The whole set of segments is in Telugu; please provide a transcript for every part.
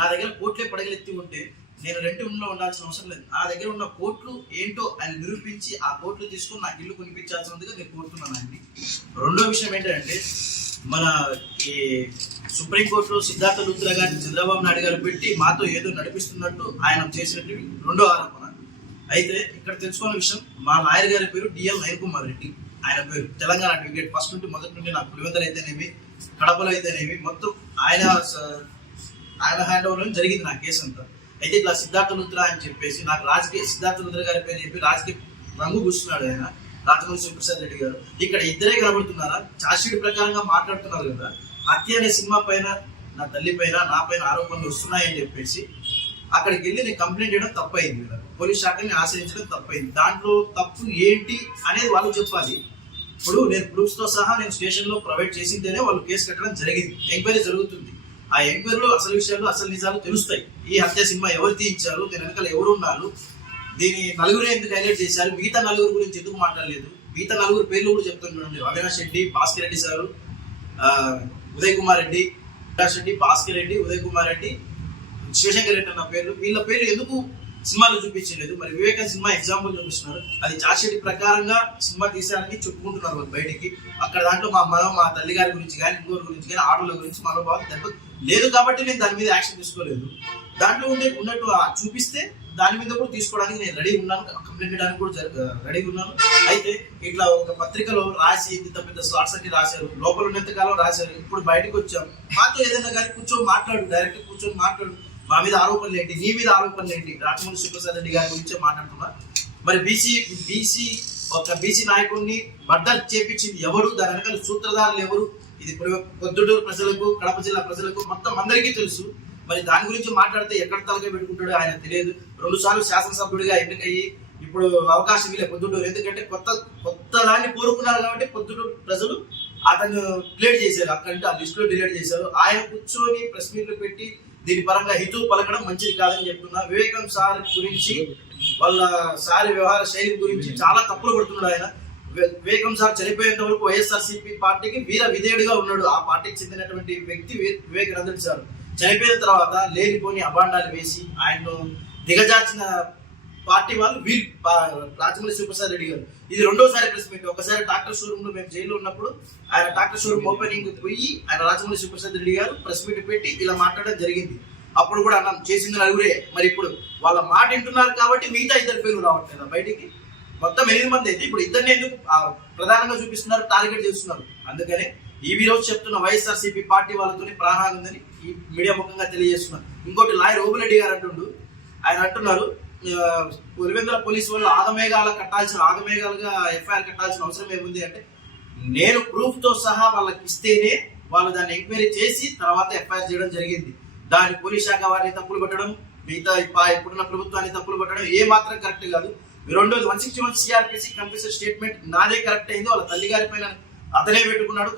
నా దగ్గర కోట్లే పడగలెత్తి ఉంటే నేను రెంట్ ఇంట్లో ఉండాల్సిన అవసరం లేదు. నా దగ్గర ఉన్న కోట్లు ఏంటో అని నిరూపించి ఆ కోట్లు తీసుకుని నాకు ఇల్లు కొనిపించాల్సినదిగా నేను కోరుతున్నాను అండి రెండో విషయం ఏంటంటే మన ఈ సుప్రీంకోర్టులో సిద్ధార్థ లుత్రా గారిని చంద్రబాబు నాయుడు గారు పెట్టి మాతో ఏదో నడిపిస్తున్నట్టు ఆయన చేసినటువంటి రెండో ఆరోపణ. అయితే ఇక్కడ తెలుసుకున్న విషయం మా లాయర్ గారి పేరు డిఎల్ నయన్ కుమార్ రెడ్డి. ఆయన పేరు తెలంగాణ అడ్వకేట్ ఫస్ట్ నుండి మొదటి నుండి నాకు పులివెందలు అయితేనేమి కడపలో అయితేనేమి మొత్తం ఆయన స- ఆయన హ్యాండ్ ఓవర్ జరిగింది నా కేసు అంతా. అయితే ఇట్లా సిద్ధార్థ లుత్రా అని చెప్పేసి నాకు రాజకీయ సిద్ధార్థ లుత్రా గారి పేరు చెప్పి రాజకీయ రంగు కూర్చున్నాడు ఆయన రాజమౌళి శివప్రసాద్ రెడ్డి గారు. ఇక్కడ ఇద్దరే కనబడుతున్నారా? చార్జ్షీట్ ప్రకారంగా మాట్లాడుతున్నారు కదా. హత్య అనే సినిమా పైన నా తల్లి పైన నా పైన ఆరోపణలు వస్తున్నాయని చెప్పేసి అక్కడికి వెళ్ళి నేను కంప్లైంట్ చేయడం తప్పైంది కదా. పోలీస్ శాఖని ఆశ్రయించడం తప్పైంది. దాంట్లో తప్పు ఏంటి అనేది వాళ్ళు చెప్పాలి. ఇప్పుడు నేను ప్రూఫ్స్తో సహా నేను స్టేషన్లో ప్రొవైడ్ చేసిందేనే వాళ్ళు కేసు కట్టడం జరిగింది. ఎంక్వైరీ జరుగుతుంది. ఆ ఎంక్వైరీలో అసలు విషయాలు అసలు నిజాలు తెలుస్తాయి. ఈ హత్య సినిమా ఎవరు తీయించారు దీని వెనకాల ఎవరు ఉన్నారు దీని నలుగురే ఎందుకు హైలైట్ చేశారు మిగతా నలుగురు గురించి ఎందుకు మాట్లాడలేదు మిగతా నలుగురు పేర్లు కూడా చెప్తాను చూడండి. అవినాష్ రెడ్డి భాస్కర్ రెడ్డి సారు ఉదయ్ కుమార్ రెడ్డి అవినాష్ రెడ్డి భాస్కర్ రెడ్డి ఉదయ్ కుమార్ రెడ్డి శివశంకర్ రెడ్డి అన్న పేర్లు. వీళ్ళ పేర్లు ఎందుకు సినిమాలో చూపించలేదు? మరి వివేక సినిమా ఎగ్జాంపుల్ చూపిస్తున్నారు. అది చార్జ్షీట్ ప్రకారంగా సినిమా తీసారని చెప్పుకుంటున్నారు బయటికి. అక్కడ దాంట్లో మా మనం మా తల్లి గారి గురించి కానీ ఇంకోరి గురించి కానీ ఆటోల గురించి మనోభావం దెబ్బ లేదు కాబట్టి నేను దాని మీద యాక్షన్ తీసుకోలేదు. దాంట్లో ఉండే ఉన్నట్టు చూపిస్తే దాని మీద కూడా తీసుకోవడానికి నేను రెడీ ఉన్నాను. కంప్లైంట్ చేయడానికి కూడా రెడీ ఉన్నాను. అయితే ఇట్లా ఒక పత్రికలో రాసి ఇంత పెద్ద స్లాట్స్ అన్ని రాశారు. లోపల ఉన్నంతకాలం రాశారు. ఇప్పుడు బయటకు వచ్చాం. మాతో ఏదైనా కానీ కూర్చొని మాట్లాడు డైరెక్ట్ కూర్చొని మాట్లాడు. మా మీద ఆరోపణలు ఏంటి? నీ మీద ఆరోపణలు ఏంటి? రాజమౌళి సుప్రసాద్ రెడ్డి గారి గురించే మాట్లాడుతున్నా. మరి బీసీ బీసీ ఒక బీసీ నాయకుడిని మర్డర్ చేపించింది ఎవరు? దాని వెనకాల సూత్రధారులు ఎవరు? ఇది ఇప్పుడు పొద్దుటూరు ప్రజలకు కడప జిల్లా ప్రజలకు మొత్తం అందరికీ తెలుసు. మరి దాని గురించి మాట్లాడితే ఎక్కడ తలకే పెట్టుకుంటాడో ఆయన తెలియదు. రెండు సార్లు శాసనసభ్యుడిగా ఎన్నికయ్యి ఇప్పుడు అవకాశం ఇలే పొద్దుటూరు. ఎందుకంటే కొత్త కొత్త దాన్ని కోరుకున్నారు కాబట్టి పొద్దుటూరు ప్రజలు అతను డిలీట్ చేశారు. అక్కడంటే ఆ లిస్టులో డిలేట్ డిలీట్ చేశారు. ఆయన కూర్చొని ప్రెస్ మీట్లు పెట్టి దీని పరంగా హితూ పలకడం మంచిది కాదని చెప్తున్నా. వివేకం సార్ గురించి వాళ్ళ సారి వ్యవహార శైలి గురించి చాలా తప్పులు పడుతున్నాడు ఆయన. వివేకం సార్ చనిపోయేంత వరకు వైఎస్ఆర్సీపీ పార్టీకి వీర విధేయుడిగా ఉన్నాడు. ఆ పార్టీకి చెందినటువంటి వ్యక్తి వి- వివేకానందుడు సార్. చనిపోయిన తర్వాత లేనిపోని అభాండాలు వేసి ఆయనను దిగజార్చిన పార్టీ వాళ్ళు వీళ్ళు రాజమౌళి సూపర్సార్ రెడ్డి గారు. ఇది రెండోసారి ప్రెస్ మీట్. ఒకసారి డాక్టర్ షోరూమ్లో మేము జైల్లో ఉన్నప్పుడు ఆయన డాక్టర్ షోరూమ్ ఓపెనింగ్ పోయి ఆయన రాజమౌళి సూపర్సార్ రెడ్డి గారు ప్రెస్ మీట్ పెట్టి ఇలా మాట్లాడడం జరిగింది. అప్పుడు కూడా అన్నం చేసింది నలుగురే. మరి ఇప్పుడు వాళ్ళ మాట వింటున్నారు కాబట్టి మిగతా ఇద్దరు పేర్లు రావట్లేదు బయటికి? మొత్తం ఎనిమిది మంది అయితే ఇప్పుడు ఇద్దరిని ఎందుకు ప్రధానంగా చూపిస్తున్నారు టార్గెట్ చేస్తున్నారు. అందుకనే ఈ రోజు చెప్తున్న వైఎస్ఆర్సీపీ పార్టీ వాళ్ళతోని ప్రాణాలు ఉందని ఈ మీడియా ముఖంగా తెలియజేస్తున్నారు. ఇంకోటి లాయర్ ఓబిరెడ్డి గారు అంటుండు. ఆయన అంటున్నారు ఆ, పులివెందుల పోలీసు వాళ్ళు ఆగమేఘాలు కట్టాల్సిన ఆగమేఘాలుగా ఎఫ్ఐఆర్ కట్టాల్సిన అవసరం ఏముంది అంటే నేను ప్రూఫ్తో సహా వాళ్ళకి ఇస్తేనే వాళ్ళు దాన్ని ఎంక్వైరీ చేసి తర్వాత ఎఫ్ఐఆర్ చేయడం జరిగింది. దాని పోలీస్ శాఖ వారిని తప్పులు పెట్టడం మిగతా ఇప్ప- ఇప్పుడున్న ప్రభుత్వాన్ని తప్పులు పెట్టడం ఏ మాత్రం కరెక్ట్ కాదు. రెండు రోజు one sixty one CRPC complete statement నాదే కరెక్ట్ అయింది వాళ్ళ తల్లి గారి పైన అతనే పెట్టుకున్నాడు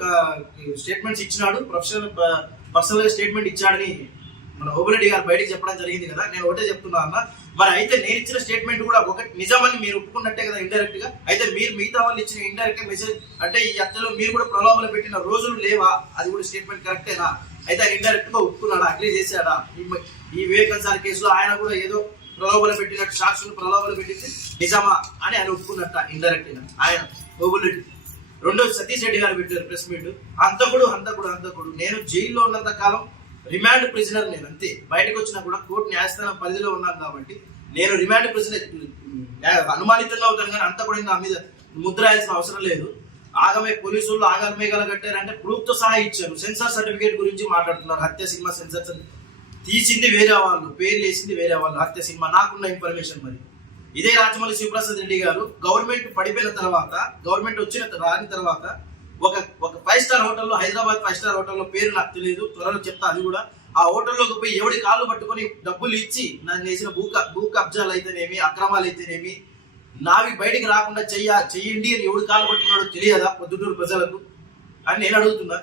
స్టేట్మెంట్స్ ఇచ్చినాడు ప్రొఫెషనల్ పర్సనల్ స్టేట్మెంట్ ఇచ్చాడని మన ఓబిరెడ్డి గారు బయటకు చెప్పడం జరిగింది కదా నేను ఒకటే చెప్తున్నా అన్న. మరి అయితే నేను ఇచ్చిన స్టేట్మెంట్ కూడా ఒకటి నిజమని మీరు ఒప్పుకున్నట్టే కదా ఇండైరెక్ట్గా. అయితే మీరు మిగతా వాళ్ళు ఇచ్చిన ఇండైరెక్ట్ మెసేజ్ అంటే ఈ అత్తలో మీరు కూడా ప్రలోభాలు పెట్టిన రోజులు లేవా? అది కూడా స్టేట్మెంట్ కరెక్టేనా అయితే ఇండైరెక్ట్గా ఒప్పుకున్నాడా? అగ్రీ చేశాడా? ఈ- ఈ వివేకన్ సార్ కేసులో ఆయన కూడా ఏదో ప్రలోభన పెట్టినట్టు సాక్షులు ప్రలోభన పెట్టింది నిజమా అని ఆయన ఒప్పుకున్నట్ట ఇండైరెక్ట్ ఆయన ఓబులెడ్డి రెండో సతీష్ రెడ్డి గారు పెట్టారు ప్రెస్ మీట్ అంతకుడు అంతకుడు అంతకుడు నేను జైల్లో ఉన్నంత కాలం రిమాండ్ ప్రిజనర్ నేను అంతే. బయటకు వచ్చినా కూడా కోర్టు న్యాయస్థానం పరిధిలో ఉన్నాను కాబట్టి నేను రిమాండ్ ప్రిజనర్ అనుమానితంగా అవుతాను కానీ అంత కూడా నా మీద ముద్ర వేయాల్సిన అవసరం లేదు. ఆగమే పోలీసులు ఆగమే గల ప్రూఫ్తో సహా ఇచ్చారు. సెన్సార్ సర్టిఫికేట్ గురించి మాట్లాడుతున్నారు. హత్య సినిమా సెన్సార్ తీసింది వేరే వాళ్ళు పేర్లు వేసింది వేరే వాళ్ళు హత్య సినిమా నాకున్న ఇన్ఫర్మేషన్ మరి. ఇదే రాజమౌళి శివప్రసాద్ రెడ్డి గారు గవర్నమెంట్ పడిపోయిన తర్వాత గవర్నమెంట్ వచ్చిన రాని తర్వాత ఒక ఒక ఫైవ్ స్టార్ హోటల్లో హైదరాబాద్ ఫైవ్ స్టార్ హోటల్లో పేరు నాకు తెలియదు త్వరలో చెప్తా అది కూడా. ఆ హోటల్లోకి పోయి ఎవడి కాళ్ళు పట్టుకొని డబ్బులు ఇచ్చి నన్ను చేసిన భూ భూ కబ్జాలు అయితేనేమి అక్రమాలు అయితేనేమి నావి బయటికి రాకుండా చెయ్య చెయ్యండి అని ఎవడు కాళ్ళు పట్టుకున్నాడో తెలియదా పొద్దుటూరు ప్రజలకు? అని నేను అడుగుతున్నా.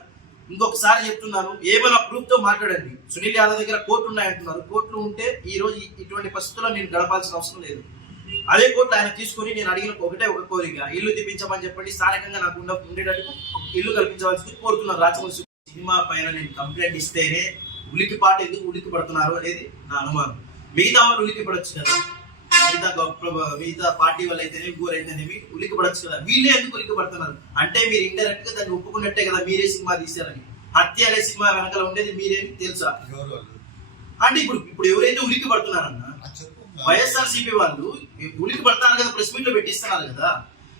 ఇంకొకసారి చెప్తున్నాను ఏమైనా ప్రూఫ్తో మాట్లాడండి. సునీల్ యాదవ్ దగ్గర కోర్టు ఉన్నాయంటున్నారు. కోర్టులు ఉంటే ఈ రోజు ఇటువంటి పరిస్థితుల్లో నేను గడపాల్సిన అవసరం లేదు. అదే కోర్టు ఆయన తీసుకొని నేను అడిగిన ఒకటే ఒక కోరిక ఇల్లు తెప్పించమని చెప్పండి స్థానికంగా నాకు ఉండ ఉండేటట్టు ఇల్లు కల్పించవలసింది కోరుతున్నాను రాజమౌళి సినిమా పైన నేను కంప్లైంట్ ఇస్తేనే ఉలికి పాట ఎందుకు ఉలికి పడుతున్నారు అనేది నా అనుమానం. మిగతా వాళ్ళు ఉలికి పడొచ్చు కదా. మిగతా మిగతా పార్టీ వాళ్ళు అయితేనేమి ఊరు అయితేనేమి ఉలికి పడొచ్చు కదా. వీళ్ళే ఎందుకు ఉలికి పడుతున్నారు అంటే మీరు ఇండైరెక్ట్గా దాన్ని ఒప్పుకున్నట్టే కదా మీరే సినిమా తీశారని. హత్య అనే సినిమా వెనకాల ఉండేది మీరేమి తెలుసా? అంటే ఇప్పుడు ఇప్పుడు ఎవరైతే ఉలికి పడుతున్నారన్నా ఆ చెప్పు వైఎస్ఆర్ సిపి వాళ్ళు ఉలికి పడతారు కదా ప్రెస్ మీట్లో పెట్టిస్తున్నారు కదా.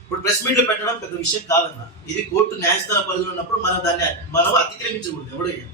ఇప్పుడు ప్రెస్ మీట్లో పెట్టడం పెద్ద విషయం కాదన్న. ఇది కోర్టు న్యాయస్థాన పరిధిలో ఉన్నప్పుడు మనం దాన్ని మనం అతిక్రమించకూడదు ఎవడయ్యా